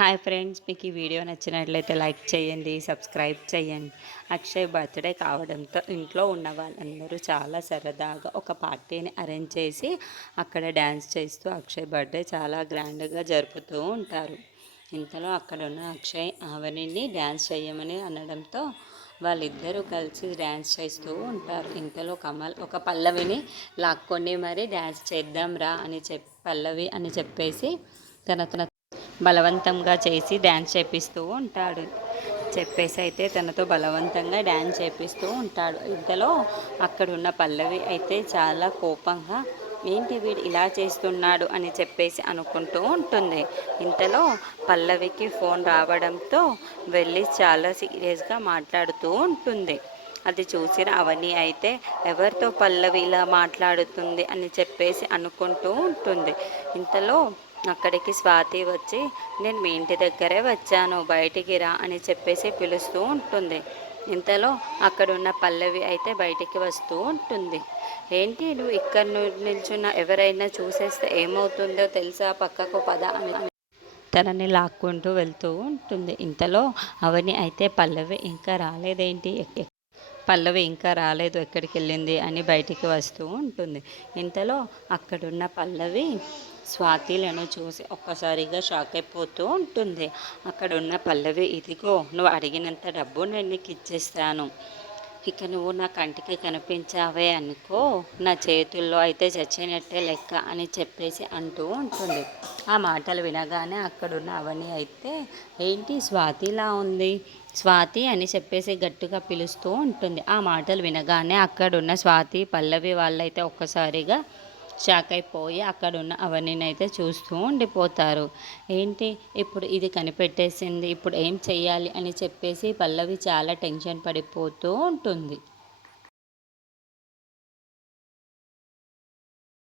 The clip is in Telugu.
హాయ్ ఫ్రెండ్స్, మీకు ఈ వీడియో నచ్చినట్లయితే లైక్ చేయండి, సబ్స్క్రైబ్ చేయండి. అక్షయ్ బర్త్డే కావడంతో ఇంట్లో ఉన్న వాళ్ళందరూ చాలా సరదాగా ఒక పార్టీని అరేంజ్ చేసి అక్కడ డ్యాన్స్ చేస్తూ అక్షయ్ బర్త్డే చాలా గ్రాండ్గా జరుపుతూ ఉంటారు. ఇంతలో అక్కడ ఉన్న అక్షయ్ ఆవనిని డ్యాన్స్ చేయమని అనడంతో వాళ్ళిద్దరూ కలిసి డ్యాన్స్ చేస్తూ ఉంటారు. ఇంతలో కమల్ ఒక పల్లవిని లాక్కొని మరి డ్యాన్స్ చేద్దాం రా అని పల్లవి అని చెప్పేసి తన బలవంతంగా చేసి డ్యాన్స్ చేపిస్తూ ఉంటాడు. చెప్పేసి అయితే తనతో బలవంతంగా డ్యాన్స్ చేపిస్తూ ఉంటాడు. ఇంతలో అక్కడున్న పల్లవి అయితే చాలా కోపంగా ఏంటి వీడు ఇలా చేస్తున్నాడు అని చెప్పేసి అనుకుంటూ ఉంటుంది. ఇంతలో పల్లవికి ఫోన్ రావడంతో వెళ్ళి చాలా సీరియస్గా మాట్లాడుతూ ఉంటుంది. అది చూసిన అవని అయితే ఎవరితో పల్లవి ఇలా మాట్లాడుతుంది అని చెప్పేసి అనుకుంటూ ఉంటుంది. ఇంతలో అక్కడికి స్వాతి వచ్చి నేను మీ ఇంటి దగ్గరే వచ్చాను, బయటికి రా అని చెప్పేసి పిలుస్తూ ఉంటుంది. ఇంతలో అక్కడున్న పల్లవి అయితే బయటికి వస్తూ ఉంటుంది. ఏంటి నువ్వు ఇక్కడ నిల్చున్న, ఎవరైనా చూసేస్తే ఏమవుతుందో తెలుసా, పక్కకు పద అని తనని లాక్కుంటూ వెళ్తూ ఉంటుంది. ఇంతలో అవని అయితే పల్లవి ఇంకా రాలేదేంటి, పల్లవి ఇంకా రాలేదు, ఎక్కడికి వెళ్ళింది అని బయటికి వస్తూ ఉంటుంది. ఇంతలో అక్కడున్న పల్లవి స్వాతిలను చూసి ఒక్కసారిగా షాక్ అయిపోతూ ఉంటుంది. అక్కడున్న పల్లవి, ఇదిగో నువ్వు అడిగినంత డబ్బు నేను నీకు ఇచ్చేస్తాను, ఇక నువ్వు నా కంటికి కనిపించావే అనుకో, నా చేతుల్లో అయితే చచ్చినట్టే లెక్క అని చెప్పేసి అంటూ ఉంటుంది. ఆ మాటలు వినగానే అక్కడున్న అవని అయితే ఏంటి స్వాతిలా ఉంది, స్వాతి అని చెప్పేసి గట్టిగా పిలుస్తూ ఉంటుంది. ఆ మాటలు వినగానే అక్కడున్న స్వాతి పల్లవి వాళ్ళైతే ఒక్కసారిగా షాక్ అయిపోయి అక్కడున్న అవనినైతే చూస్తూ ఉండిపోతారు. ఏంటి ఇప్పుడు ఇది కనిపెట్టేసింది, ఇప్పుడు ఏం చెయ్యాలి అని చెప్పేసి పల్లవి చాలా టెన్షన్ పడిపోతూ ఉంటుంది.